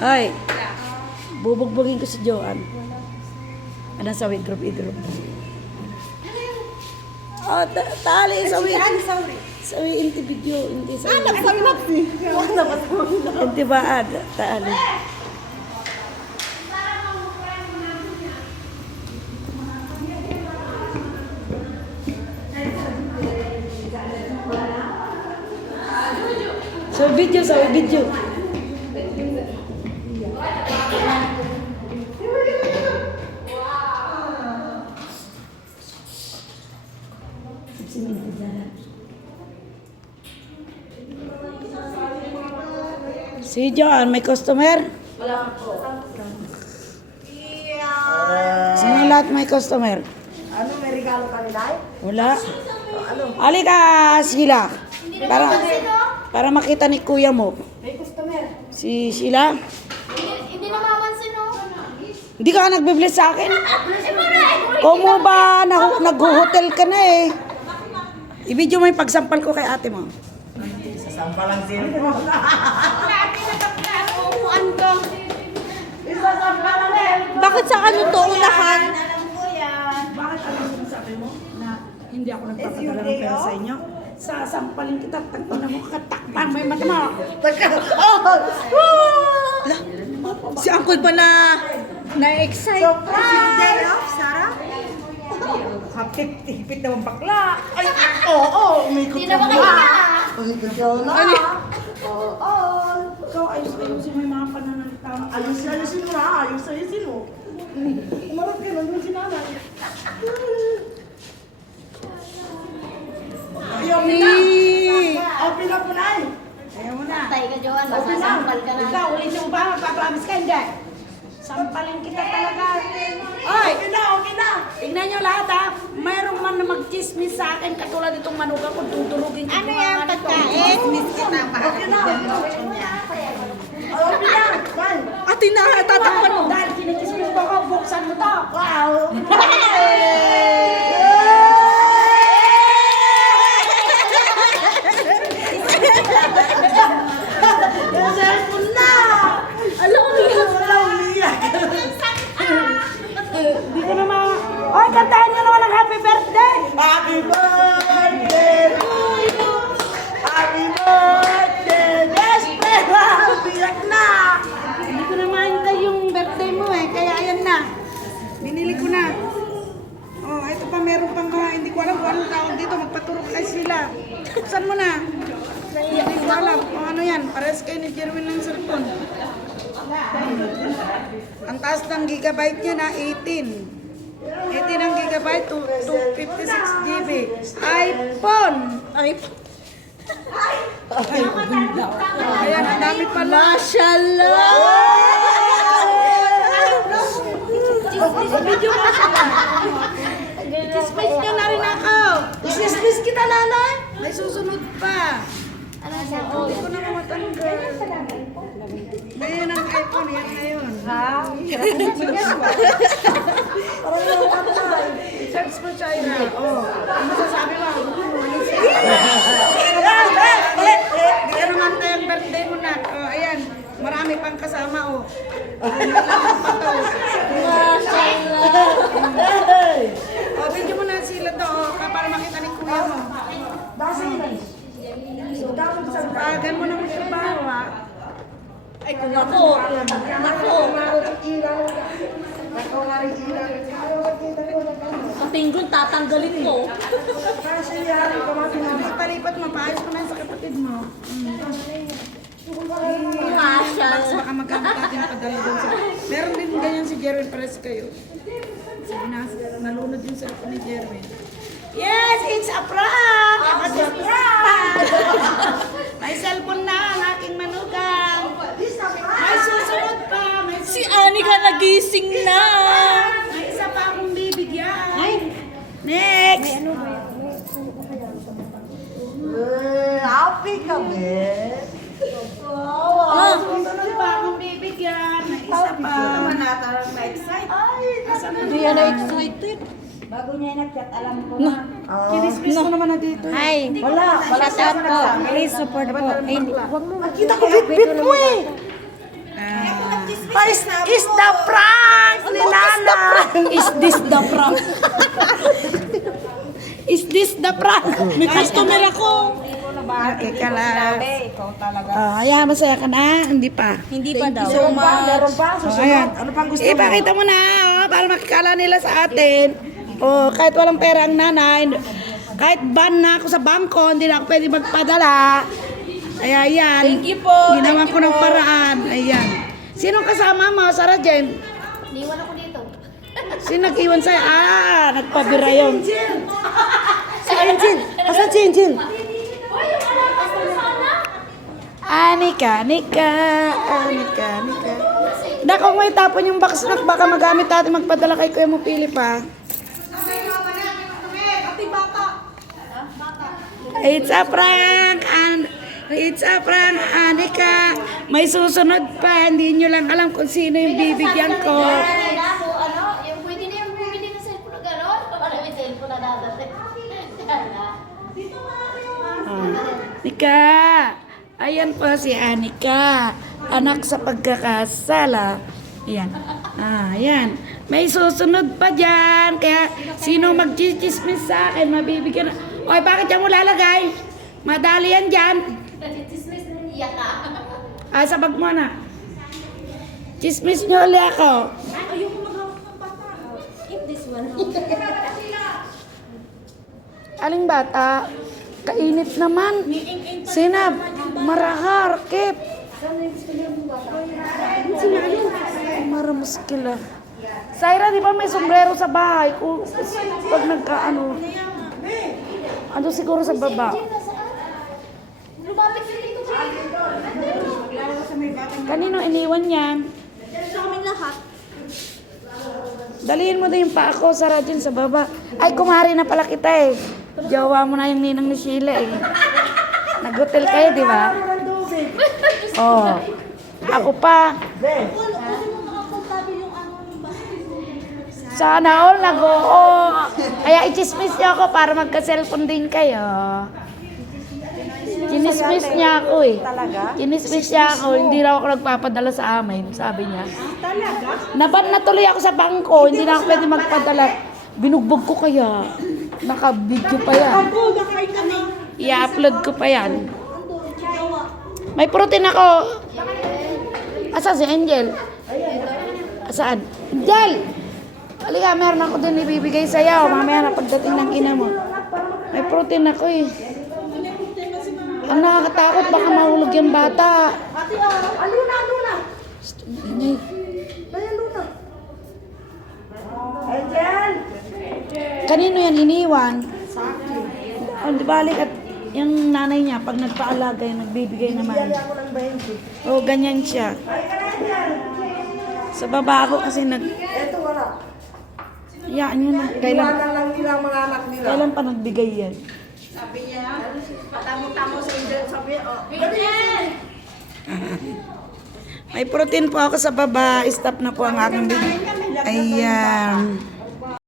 Ay, bubugbugin ko si Joanne. Anong sawi? Group idrop. Oh, tali, sawi. Sawi, inti video, inti sawi. Nakasabi na si. Inti baad, tali. Sawi video. Si John, may customer? Wala po. Sino lahat may customer? Ano, may regalo ka nila? Wala. Ano? Halika, sila. Para makita ni kuya mo. May customer. Si Sheila. Hindi na mamansin, no? Hindi ka nagbe-bless sa akin. Kung mo ba nag-hotel ka na eh. I-video mo yung pagsampal ko kay ate mo. Sasampa lang sila. Bakit sa ano to, unahan? Bakit ano sinasabi mo na hindi ako nagpapadala ng pera sa inyo? Sasampalin kita, tagpo na mo katakpan, may mata mo. Si Uncle ba na-excite? Surprise! Sarah? Hapit naman bakla. Ay, oo, umikot Hindi na ba kayo na? Umikot ka na. Oo. Ikaw, ayos-ayusin mo yung mga pananalita mo. Ayos-ayusin mo na. Ayos-ayusin mo. Umarap ka lang yung sinanay. Ayaw mo na. Open na po na eh. Ayaw mo na. Patay ka, Joan. Masasampal ka na. Ikaw, ulitin mo ba? Magpapromise ka, hindi. Sampalin kita talaga. Oy! Okay na. Tingnan nyo lahat ha. Mayroong man na mag-chismis sa akin katulad itong manugang kung tudurugin ko. Ano yan, pagkain? Okay na. Open na. Bye. Ate na, tatakpan mo. Dahil kinikismis mo ko, buksan mo to. Wow. Cellphone na. Alam mo, Wala umiyak. Hindi ko naman... Oy, kantahan nyo naman ang happy birthday! Happy birthday to you. Happy birthday, best friend. Biyak na. Hindi ko naman hintay yung birthday mo eh, kaya ayan na. Binili ko na. Oh, ito pa meron pang mga, hindi ko alam kung anong tawag dito, magpaturok kay sila. Buksan mo na. Hindi ko alam kung ano yan, pares kayo ni Jerwin ng cellphone. Ang taas ng gigabyte niya na 18. 18 ang gigabyte to 56 GB. iPhone! Ayan, ang dami pala. Mashallah! Video mo sila. Chismis nyo na rin ako. Chismis kita, nanay. May susunod pa. Hindi ko na matanggal. Ngayon ang iPhone, yan ngayon. Search mo China. Oh, ano sasabi mo? Hindi ka naman tayo ang birthday mo na. Oh, ayan, marami pang kasama. Oh. Oh, video mo na sila to. Oh, para makita ni kuya mo. Pagan mo na mo trabaho, ha? Ay, kung ako. Patinggon, tatanggalin ko. Palipat mo, paayos mo na sa kapatid mo. Mashallah. Baka magkamot natin napadala doon sa... Meron din ganyan si Jerwin, pares kayo. Sabi na, nalunod yung cellphone ni Jerwin. Yes, it's a prank! It's a prank! May cellphone na ang aking manugang. May susunod pa. May susunod Si Anika nagising na. May isa pa akong bibigyan. Next! Happy ka, Ben. May susunod pa akong bibigyan. May isa pa. Hindi yan na-excited. Bago niya nag-chat, alam ko na. Kinismis ko naman na dito. Hi. Wala. Shout out po. Please support po. Ay, Nakita ko bit-bit mo eh. Ah, Is the prank ni Nana. Is this the prank? Is this the prank? May customer ako. Okay ka lang. Ikaw talaga. Ayan, masaya ka na? Hindi pa. Hindi pa daw. Meron pa. Ayan. Ano pang gusto mo? Ipakita mo na, para makikala nila sa atin. Kahit walang pera ang nanay, kahit ban na ako sa bangko, hindi na ako pwede magpadala. Ayan. Thank you po. Ginawa ko ng paraan. Ayan. Sino kasama mo, Sarah Jen? Niwan ako dito. Sino nag-iwan sa'yo? Nagpabira yun. Si Angel. Asa si Angel? Anika. Kung may tapon yung box na baka magamit natin magpadala kay Kuya mo Philip ha. It's a prank, Anika. May susunod pa, hindi nyo lang alam kung sino yung bibigyan ko. Yung pwede na yung bumili ng cellphone na gano'n. Maraming cellphone na dadating. Anika, ayan po si Anika, anak sa pagkakasala. Ayan. Ayan. May susunod pa dyan. Kaya sino magchichismis sa akin, mabibigyan na. Oy, bakit yan mo lalagay? Madali yan dyan. Chismis na niya ka. Sa bag mo na. Chismis nyo ulit ako. Keep this one. Aling bata? Kainit naman. Sinab, marahar, kip. Maramuskila. Saira, di ba may sombrero sa bahay? Kung pag nagkaano. Ano siguro sa baba? Lumapit yung dito. Kanino iniwan yan? Sa kaming lahat. Dalihin mo din yung paa ko, Sarah dyan sa baba. Ay, kumari na pala kita eh. Jowa mo na yung ninang ni Sheila eh. Nag-hotel kayo, di ba? Ako pa. Sana all nag-oo. Kaya i-chismis niyo ako para magka-cellphone din kayo. Kinismis niya ako eh. Kinismis niya ako, hindi raw ako nagpapadala sa amin, sabi niya. Naban na tuloy ako sa bangko, hindi na ako pwede magpadala. Binugbog ko kaya. Naka-video pa yan. I-upload ko pa yan. May protein ako. Asa si Angel? Asaan? Angel! Halika, meron ako din ibibigay sa'yo. Mamaya na pagdating ng ina mo. May protein ako eh. Ang nakakatakot, baka mahulog yung bata. Luna. Ingay. Luna. Angel. Kanino yan iniwan? Di balik at yung nanay niya, pag nagpaalaga, yung nagbibigay naman. Ako ng 20. Ganyan siya. Sa baba ako kasi Eto wala. Yaan yun. Kailan lang nila ang mga anak nila. Kailan pa nagbigay yan? Sabi niya, patamo-tamo sa Angel. Sabi niya, May protein po ako sa baba. Stop na po ang aking bibig. Ayan.